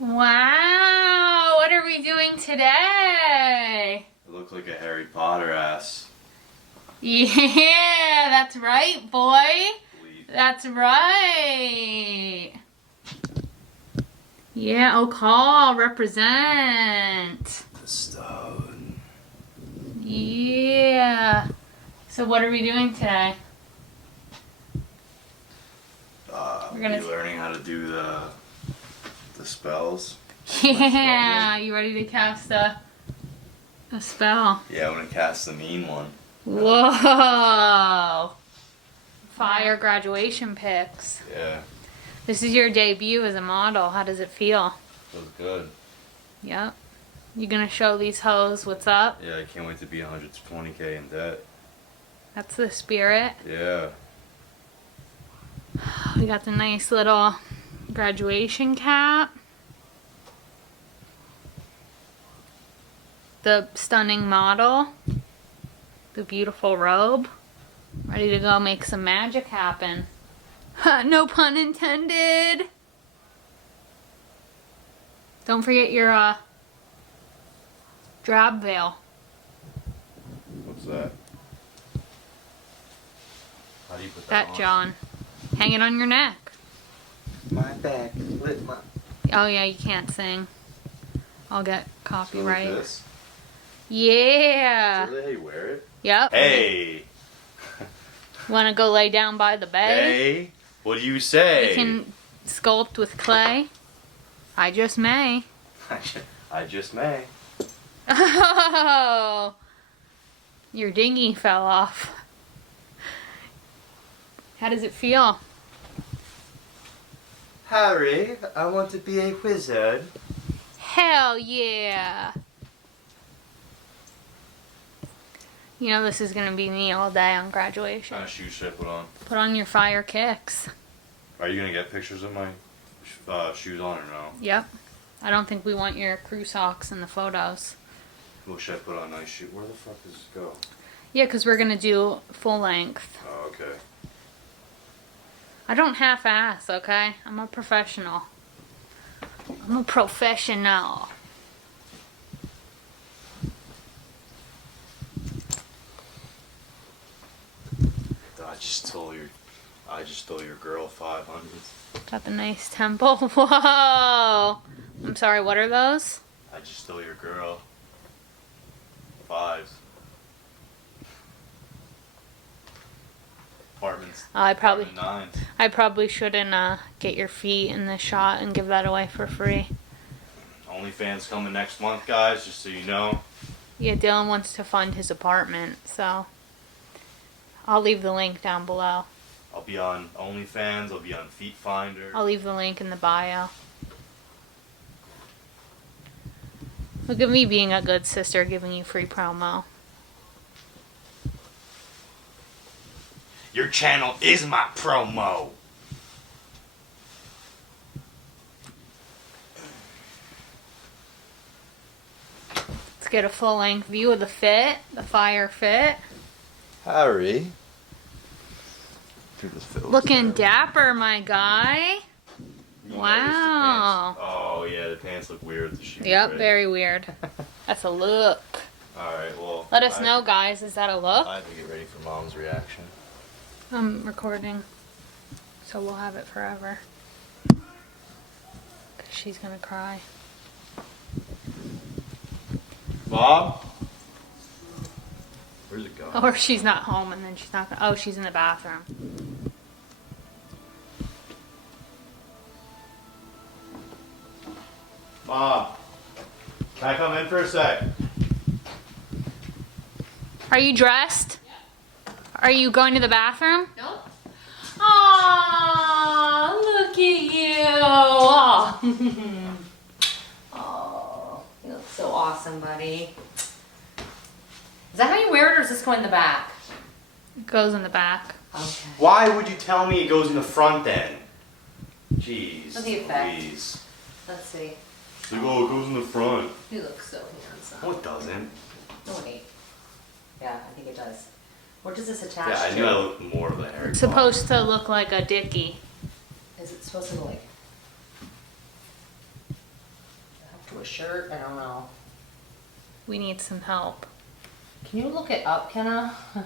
Wow, what are we doing today? I look like a Harry Potter ass. Yeah, that's right, boy. Bleed. That's right. Yeah, O'Call, represent. The stone. Yeah. So what are we doing today? We're gonna be learning how to do the spells. Yeah, you ready to cast a spell? Yeah, I'm gonna cast the mean one. Whoa. Fire graduation pics. Yeah, This is your debut as a model. How does it feel? feels good. Yep. You gonna show these hoes what's up? Yeah, I can't wait to be 120K in debt. That's the spirit. Yeah. We got the nice little graduation cap. The stunning model. The beautiful robe. Ready to go make some magic happen. No pun intended. Don't forget your drab veil. What's that? How do you put That on? John. Hang it on your neck. My back, lit my. Oh yeah, you can't sing. I'll get copyright. So like this? Yeah. Is that how you wear it? Yep. Hey. Wanna go lay down by the bay? Hey. What do you say? You can sculpt with clay. I just may. I just may. Oh, your dinghy fell off. How does it feel? Harry, I want to be a wizard. Hell yeah. You know this is gonna be me all day on graduation. What kind of shoes should I put on? Put on your fire kicks. Are you gonna get pictures of my shoes on or no? Yep. I don't think we want your crew socks in the photos. Well, should I put on nice shoes? Where the fuck does it go? Yeah, because we're gonna do full length. Oh, okay. I don't half-ass, okay? I'm a professional. I'm a professional. I just stole your girl 500. Got the nice temple. Whoa! I'm sorry, what are those? I just stole your girl. 5s. Apartments. I probably Apartment 9s. I probably shouldn't get your feet in the shot and give that away for free. OnlyFans coming next month, guys, just so you know. Yeah, Dylan wants to fund his apartment, so I'll leave the link down below. I'll be on OnlyFans, I'll be on Feet Finder. I'll leave the link in the bio. Look at me being a good sister giving you free promo. Your channel is my promo. Let's get a full-length view of the fit, the fire fit. Harry. Looking dapper, my guy. You Wow. noticed the pants. Oh yeah, the pants look weird with the shoes. Yep, right? very weird. That's a look. Alright, well. Let us know, guys. Is that a look? I have to get ready for Mom's reaction. I'm recording, so we'll have it forever. 'Cause she's gonna cry. Mom? Where's it going? Or she's not home and then she's not gonna. Oh, she's in the bathroom. Mom, can I come in for a sec? Are you dressed? Are you going to the bathroom? No. Aww, look at you. Aw. Oh, you look so awesome, buddy. Is that how you wear it, or does this go in the back? It goes in the back. Okay. Why would you tell me it goes in the front then? Jeez. For the effect. Please. Let's see. So it goes in the front. You look so handsome. No, it doesn't. No, wait. Yeah, I think it does. What does this attach Yeah, I to? knew I looked more of a Harry It's Potter. supposed to look like a dickie. Is it supposed to go like? a shirt. I don't know. We need some help. Can you look it up, Kenna? I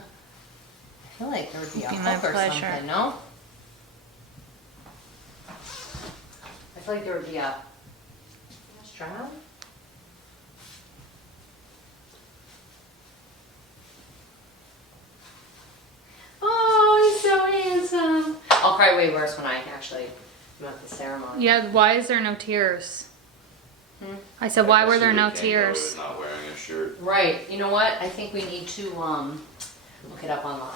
feel like there would be a It'd be my hook or pleasure. something, no? I feel like there would be a strap. Oh, he's so handsome. I'll cry way worse when I actually am at the ceremony. Yeah, why is there no tears? Hmm? I said, why were there no Can't go tears? with not wearing a shirt. Right. You know what? I think we need to look it up online.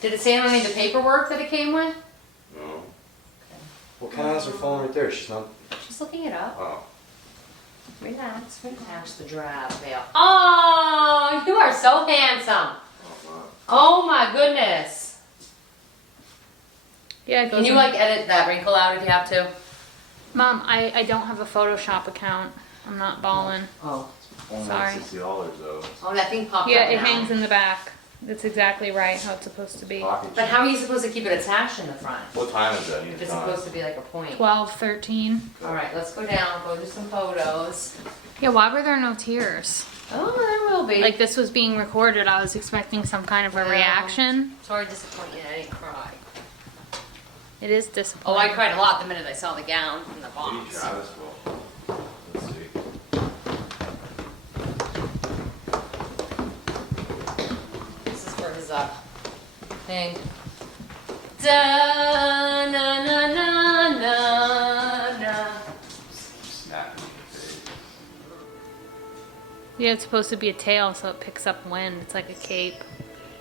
Did it say on any of the paperwork that it came with? No. Well, Kenna has her phone right there. She's not. She's looking it up. Oh. Relax. Attach the drab veil. Oh, you are so handsome. Oh, Oh my goodness. Yeah, it goes Can you in- like edit that wrinkle out if you have to? Mom, I don't have a Photoshop account. I'm not balling. Oh. only Sorry. $60 though. Oh, that thing popped Yeah, up it now. hangs in the back. That's exactly right how it's supposed to be. Pocket But how are you supposed to keep it attached in the front? What time is that? I need If to it's time. supposed to be like a point. 12, 13. All right, let's go down, go do some photos. Yeah, why were there no tears? Oh, there will be. Like this was being recorded, I was expecting some kind of a Well. reaction. Sorry to disappoint you, I didn't cry. It is Oh, disappointing. I cried a lot the minute I saw the gown from the Maybe box. Travis will. Let's see. This is for his thing. Da na na na na na. Snapping in the face. Yeah, it's supposed to be a tail so it picks up wind. It's like a cape.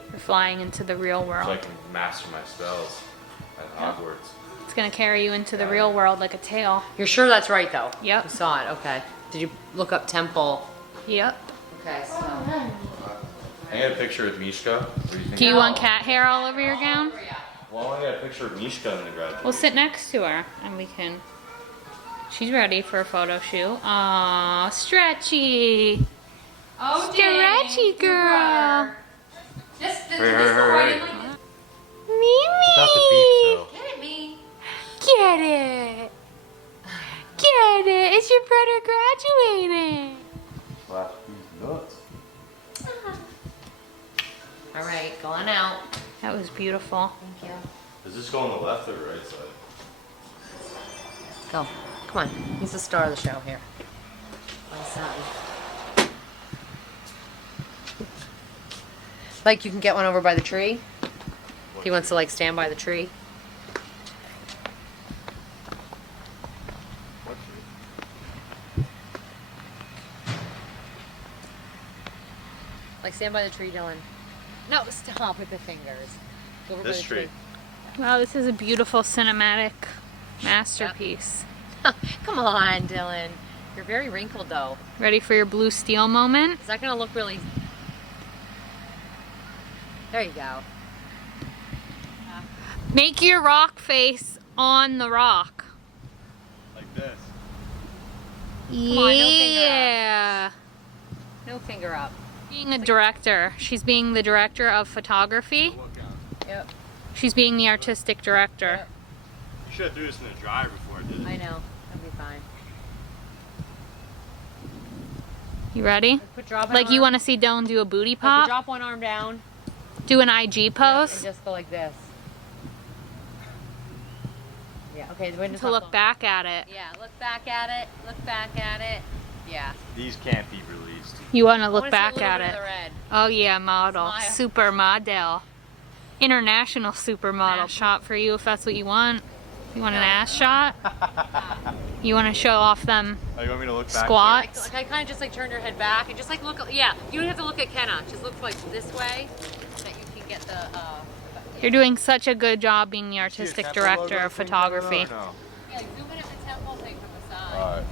You're flying into the real So I world. can master my spells at Hogwarts. It's gonna carry you into the real world like a tail. You're sure that's right though? Yep. You saw it, okay. Did you look up temple? Yep. Okay, so. I got a picture of Mishka. What do you think? Do you want cat hair all over your gown? Well, I got a picture of Mishka in the graduation. We'll sit next to her and we can. She's ready for a photo shoot. Aw, stretchy. Oh, Stretchy girl. Just Hurry, hurry. Mimi. Not the beep, though. Get it, me. Get it. Get it. It's your brother graduating. Slash these nuts. All right, go on out. That was beautiful. Thank you. Is this going on the left or the right side? Go. Come on. He's the star of the show here. My son. Like you can get one over by the tree. If he wants to like stand by the tree. Like stand by the tree, Dylan. No, stop with the fingers. Go over by This the tree. Wow, this is a beautiful cinematic masterpiece. Come on, Dylan. You're very wrinkled though. Ready for your blue steel moment? Is that gonna look really? There you go. Make your rock face on the rock. Like this. Yeah. on, no finger up. No finger up. Being a director. She's being the director of photography. Yep. She's being the artistic director. You should have threw this in the dryer before I did it. I know. That'll be fine. You ready? Drop Like you want to see Dylan do a booty pop? drop one arm down. Do an IG And pose? just go like this. Yeah. Okay. To look back at it. Yeah. Look back at it. Look back at it. Yeah. These can't be released. You want to I look wanna see a back little at bit of it. the red. Oh yeah, model. Smile. Supermodel. International supermodel shot for you if that's what you want. You want an ass shot? You want to show off them Oh, you want me to look back? squats? Like I kind of just like turn your head back and just like look. Yeah. You don't have to look at Kenna. Just look like this way, so that you can get the. You're doing such a good job being the artistic director of photography. Yeah, like zoom in at the temple thing from the side. Alright.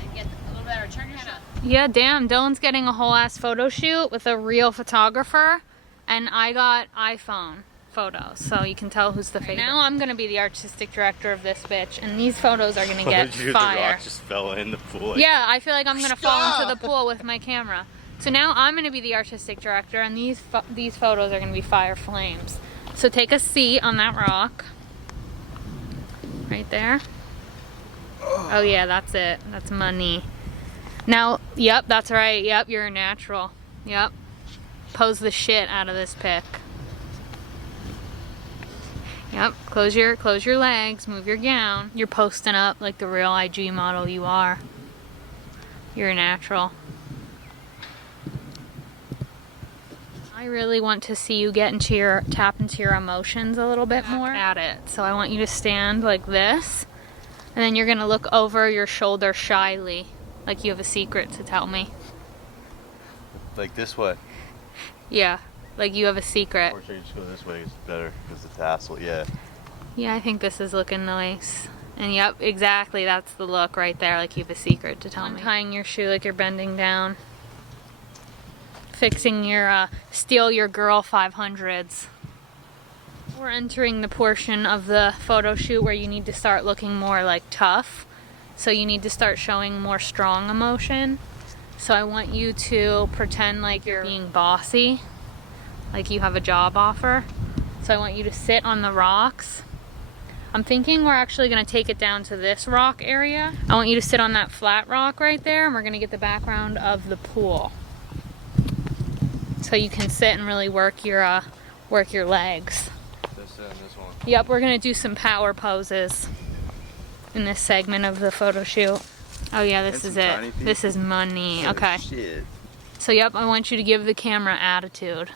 And get a little better. Turn your head up. Yeah, damn. Dylan's getting a whole ass photo shoot with a real photographer, and I got iPhone photos, so you can tell who's the favorite. Now I'm gonna be the artistic director of this bitch, and these photos are gonna get The fire. rock just fell in the pool. Yeah, I feel like I'm gonna fall into the pool with my camera. So now I'm gonna be the artistic director, and these photos are gonna be fire flames. So take a seat on that rock, right there. Oh yeah, that's it. That's money. Now, yep, that's right. Yep, you're a natural. Yep. Pose the shit out of this pic. Yep, close your legs, move your gown. You're posting up like the real IG model you are. You're a natural. I really want to see you tap into your emotions a little bit more at it. So I want you to stand like this, and then you're gonna look over your shoulder shyly, like you have a secret to tell me. Like this way. Yeah, like you have a secret. Or should I just go this way? It's better because the tassel, yeah. Yeah, I think this is looking nice. And yep, exactly, that's the look right there, like you have a secret to tell me. Tying your shoe like you're bending down. Fixing your steal your girl 500s. We're entering the portion of the photo shoot where you need to start looking more like tough. So you need to start showing more strong emotion. So I want you to pretend like you're being bossy, like you have a job offer. So I want you to sit on the rocks. I'm thinking we're actually gonna take it down to this rock area. I want you to sit on that flat rock right there, and we're gonna get the background of the pool. So you can sit and really work your legs. This and this one. Yep, we're gonna do some power poses in this segment of the photo shoot. Oh yeah, this is it. This is money. Okay. Shit. So yep, I want you to give the camera attitude.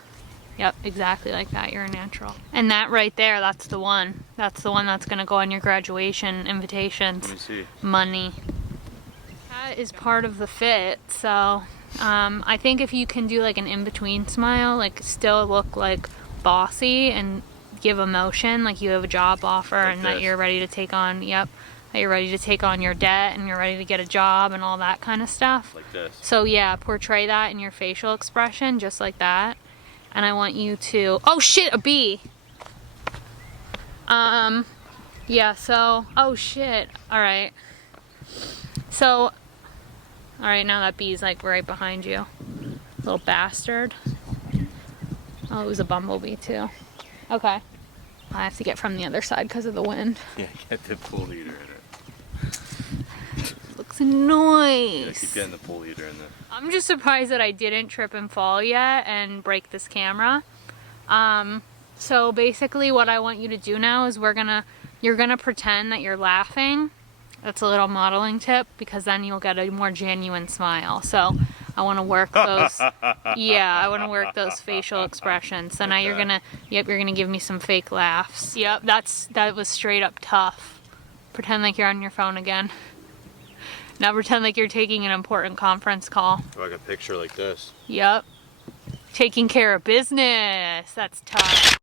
Yep, exactly like that. You're a natural. And that right there, that's the one. That's the one that's gonna go on your graduation invitations. Let me see. Money. That is part of the fit, so I think if you can do like an in-between smile, like still look like bossy and give emotion, like you have a job offer Like and this. that you're ready to take on, that you're ready to take on your debt and you're ready to get a job and all that kind of stuff. Like this. So yeah, portray that in your facial expression, just like that. And I want you to, oh shit, a bee. Yeah, so, oh shit, all right. So, all right, now that bee's like right behind you. Little bastard. Oh, it was a bumblebee too. Okay. I have to get from the other side because of the wind. Yeah, get the pool heater in it. Looks nice. Yeah, keep getting the pool heater in there. I'm just surprised that I didn't trip and fall yet and break this camera. So basically what I want you to do now is you're gonna pretend that you're laughing. That's a little modeling tip because then you'll get a more genuine smile. So I want to work those, I want to work those facial expressions. So now you're gonna give me some fake laughs. Yep, that was straight up tough. Pretend like you're on your phone again. Now pretend like you're taking an important conference call. Like a picture like this. Yep. Taking care of business. That's tough.